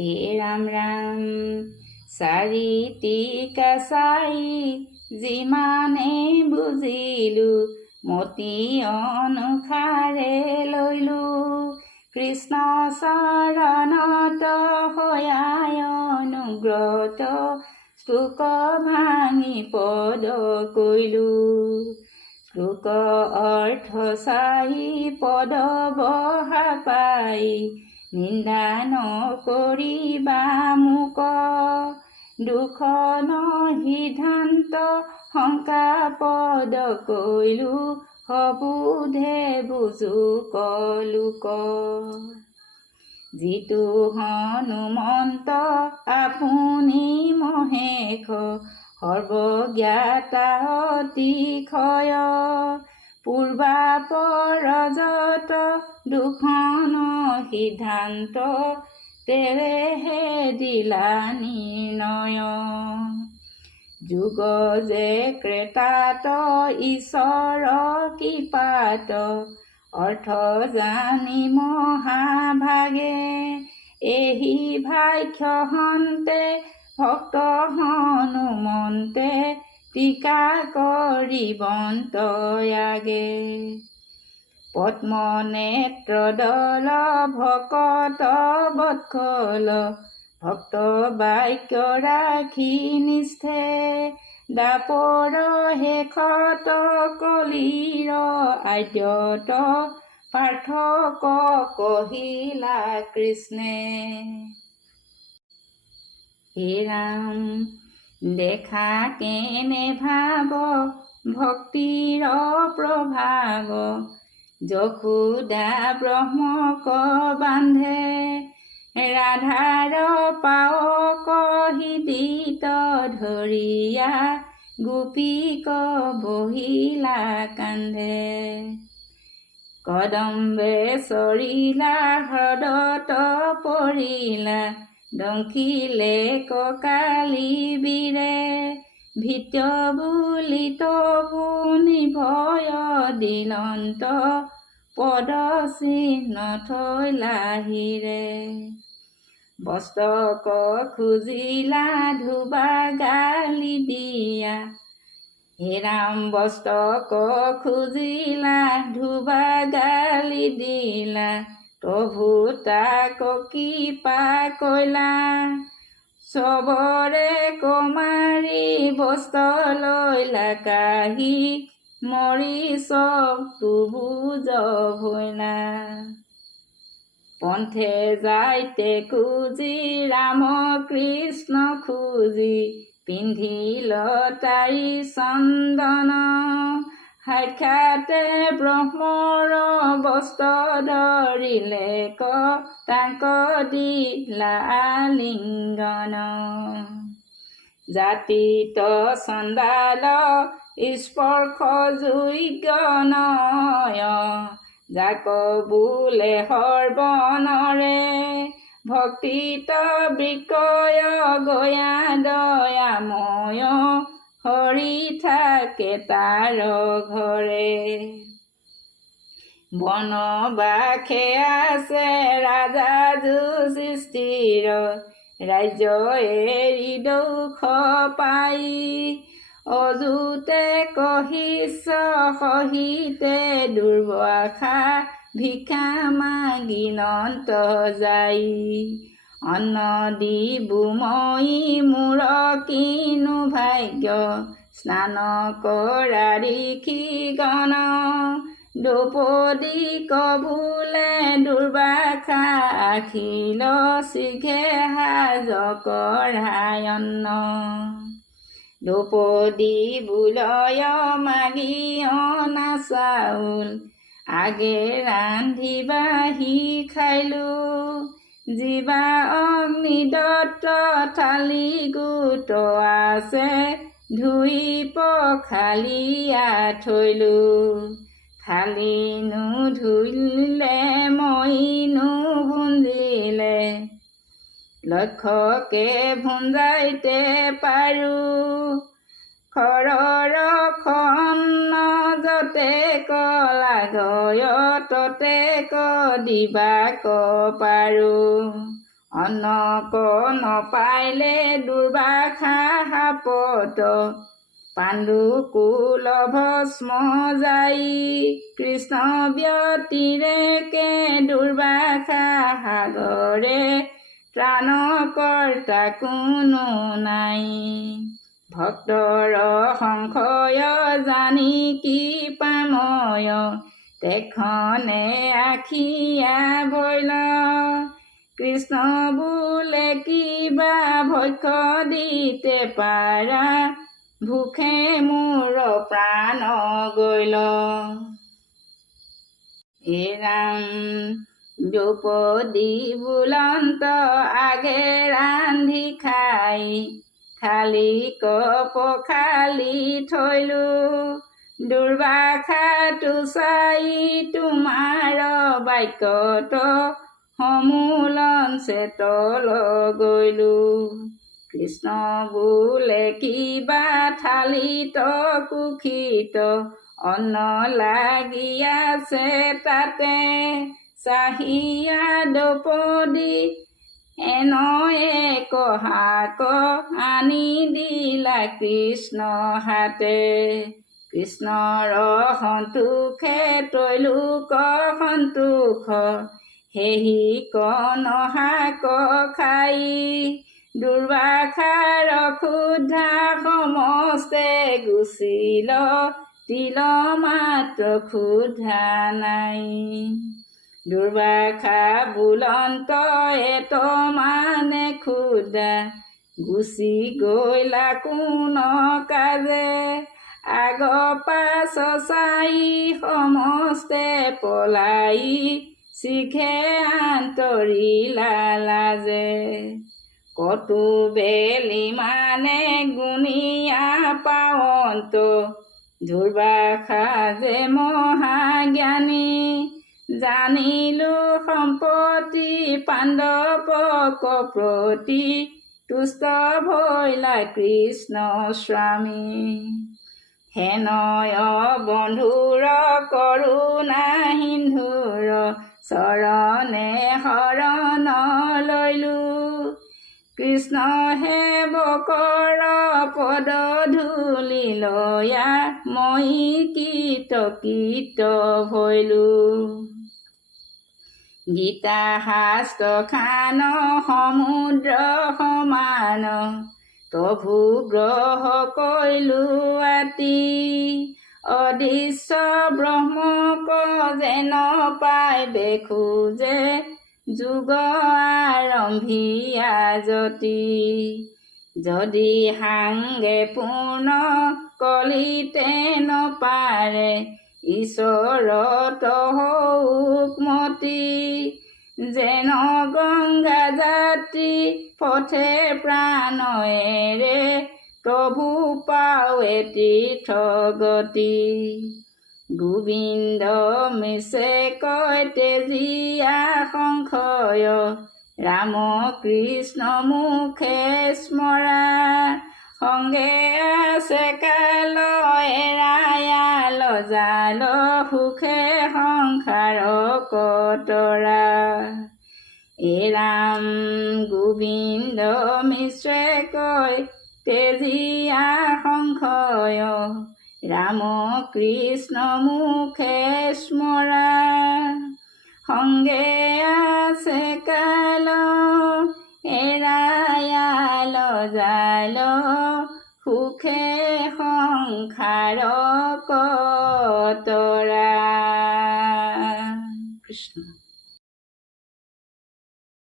ৰাম ৰাম চাৰিটিকা চাই যিমানে বুজিলো মতি অনুসাৰে লৈলো কৃষ্ণ চৰণত সয়ায় অনুগ্ৰত শ্লোক ভাঙি পদ কৈলো শ্লোক অৰ্থ চাই পদ বহা পাই নিন্দা নকৰিবা মোক দুখ নসিদ্ধান্ত শংকা পদ কৈলো সবোধে বুজো কলোক যিটো হনুমন্ত আপুনি মহেশ সৰ্বজ্ঞাতা অতিশয় পূৰ্বাপৰজত দুখন সিদ্ধান্ত তেৱেহে দিলা নিৰ্ণয় যুগ যে ক্ৰেতাত ঈশ্বৰ কৃপাত অৰ্থ জানি মহাভাগে এহি ভাষ্য হন্তে ভক্ত হনুমন্তে টীকা কৰিবন্ত আগে পদ্ম নেত্ৰ দল ভকত বৎসল ভক্ত বাক্য ৰাখি নিষ্ঠে দাপৰ শেষত কলিৰ আদ্যত পাৰ্থক কহিলা কৃষ্ণে হে ৰাম দেখা কেনে ভাৱ ভক্তিৰ প্ৰভাৱ যশোদা ব্ৰহ্মক বান্ধে ৰাধাৰ পাৱক হৃদিত ধৰিয়া গোপীক বহিলা কান্ধে কদম্বে চৰিলা হ্ৰদত পৰিলা ডংকিলে ককালি বীৰে ভিত্য বুলি তপুনি ভয় দিলন্ত পদ চিহ্ন থৈলা হিৰে বস্তক খুজিলা ধুবা গালি দিয়া হে ৰাম বস্তক খুজিলা ধুবা গালি দিলা প্ৰভু তাক কৃপা কইলা চবৰে কমাৰি বস্ত্ৰ লৈলা কাহি মৰি চব তুবুজ ভৈলা পন্থে যাইতে খুজি ৰাম কৃষ্ণ খুজি পিন্ধিল তাৰি চন্দন সাক্ষাতে ব্ৰহ্মৰ বস্ত্ৰ ধৰিলে তাক দিলা লিংগন জাতিত চণ্ডাল স্পৰ্শ যোগ্য নয় যাক বোলে সৰ্বনৰে ভক্তিত বিকয় গয়া দয়াময় হৰি থাকে তাৰ ঘৰে বনবাসে আছে ৰাজা যুধিষ্ঠিৰ ৰাজ্য এৰি দুখ পাই অযুতে কহিছ সহিতে দুৰ্বাসা ভিক্ষা মাগিনন্ত যাই অন্ন দিবু মই মোৰ কিনো ভাগ্য স্নান কৰা ঋষি গণ দ্ৰৌপদী কবোলে দুৰ্বাসা আখিল শীঘ্ৰে সাজ কঢ়াই অন্ন দ্ৰৌপদী বুলয় মাগি অনা চাউল আগে ৰান্ধিবাহি খাইলো জীৱা অগ্নিদত্ত থালি গোট আছে ধুই পখালিয়া থৈলো থালি নুধুইলে মই নুভুঞ্জিলে লক্ষ্যকে ভুঞ্জাইতে পাৰো খৰৰ খন্ন যতে কলাগয় ততে দিবা ক পাৰো অন্নক নপাইলে দুৰ্বাসা সাপত পাণ্ডুকুল ভস্ম যাই কৃষ্ণ ব্যতিৰেকে দুৰ্বাসা সাগৰে ত্ৰাণকৰ্তা কোনো নাই। ভক্তৰ সংশয় জানি কৃপাময় তেখনে আখিয়া ভৈল কৃষ্ণ বোলে কিবা ভক্ষ দিতে পাৰা ভোকে মোৰ প্ৰাণ গৈল। হে ৰাম দ্ৰৌপদী বুলন্ত আগে ৰান্ধি খাই থালি কপ খালি থৈলো দুৰ্বাসাটো চাই তোমাৰ বাক্যত সমূলন চেতল গৈলো। কৃষ্ণ বোলে কিবা থালিত কুক্ষিত অন্ন লাগি আছে তাতে চাহিয়া দ্ৰৌপদী এক শাক আনি দিলা কৃষ্ণ হাতে। কৃষ্ণৰ সন্তোষে ত্ৰৈলোক সন্তোষ সেহি কণ শাক খাই দুৰ্বাসাৰ ক্ষুধা সমস্তে গুচিল তিল মাত্ৰ ক্ষুধা নাই। দুৰ্বাসা বুলন্ত এত মানে ক্ষুধা গুচি গৈলা কোন কাজে আগ পাছ চাই সমস্তে পলাই শিখে আন্তৰিলা লাজে। কতো বেলি মানে গুণিয়া পাৱন্ত দুৰ্বাসা যে মহাজ্ঞানী জানিলো সম্পত্তি পাণ্ডৱক প্ৰতি তুষ্ট ভৈলা কৃষ্ণ স্বামী। হেনয় বন্ধুৰ কৰোণা সিন্ধুৰ চৰণে শৰণ লৈলো কৃষ্ণ সেৱকৰ পদ ধূলি লয়া মই কৃতকৃত ভৈলো। গীতা শাস্ত্ৰ খান সমুদ্ৰ সমান প্ৰভু গ্ৰহ কৈলো আতি অদৃশ্য ব্ৰহ্মক যেন পাই বেখোজে যুগ আৰম্ভিয়া যতি যদি সাংগে পূৰ্ণ কলিতে নপাৰে ঈশ্বৰত হৌকমতি যেন গংগা যাত্ৰী পথে প্ৰাণেৰে প্ৰভু পাৱে তীৰ্থ গতি। গোবিন্দ মিছে কয় তেজীয়া সংশয় ৰাম কৃষ্ণ মুখে স্মৰা সংগে আছে কাল এৰায়াল জাল সুখে সংসাৰ কতৰা। এ ৰাম গোবিন্দ মিশ্ৰে কয় তেজীয়া সংশয় ৰাম কৃষ্ণ মুখে স্মৰা সংগে আছে কাল এৰায়াল জাল সুখে সংসাৰ কতৰা। কৃষ্ণ।